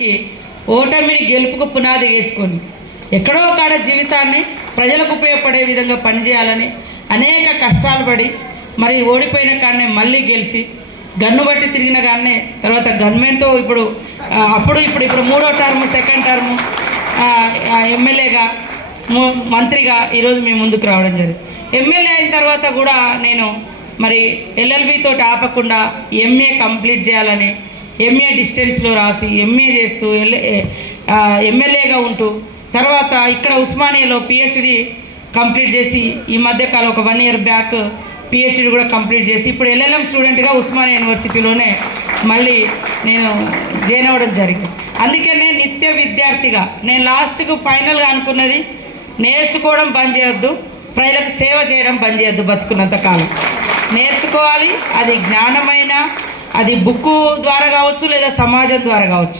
ఉన్నప్పటికీ ఓటమిని గెలుపుకు పునాది వేసుకొని ఎక్కడో కాడ జీవితాన్ని ప్రజలకు ఉపయోగపడే విధంగా పనిచేయాలని అనేక కష్టాలు పడి మరి ఓడిపోయిన కాడనే మళ్ళీ గెలిచి గన్ను బట్టి తిరిగిన కాడనే తర్వాత గవర్నమెంట్తో ఇప్పుడు మూడో టర్ము సెకండ్ టర్ము ఎమ్మెల్యేగా మంత్రిగా ఈరోజు మేము ముందుకు రావడం జరిగింది. ఎమ్మెల్యే అయిన తర్వాత కూడా నేను మరి LLB తోటి ఆపకుండా MA కంప్లీట్ చేయాలని MA డిస్టెన్స్లో రాసి MA చేస్తూ ఎమ్మెల్యేగా ఉంటూ తర్వాత ఇక్కడ ఉస్మానియాలో PhD కంప్లీట్ చేసి ఈ మధ్యకాలం ఒక 1 year బ్యాక్ PhD కూడా కంప్లీట్ చేసి ఇప్పుడు LLM స్టూడెంట్గా ఉస్మానియా యూనివర్సిటీలోనే మళ్ళీ నేను జాయిన్ అవ్వడం జరిగింది. అందుకనే నిత్య విద్యార్థిగా నేను లాస్ట్కు ఫైనల్గా అనుకున్నది నేర్చుకోవడం బంద్ చేయొద్దు, ప్రజలకు సేవ చేయడం బంద్ చేయొద్దు. బతుకున్నంత కాలం నేర్చుకోవాలి. అది జ్ఞానమైన, అది బుక్కు ద్వారా కావచ్చు లేదా సమాజం ద్వారా కావచ్చు.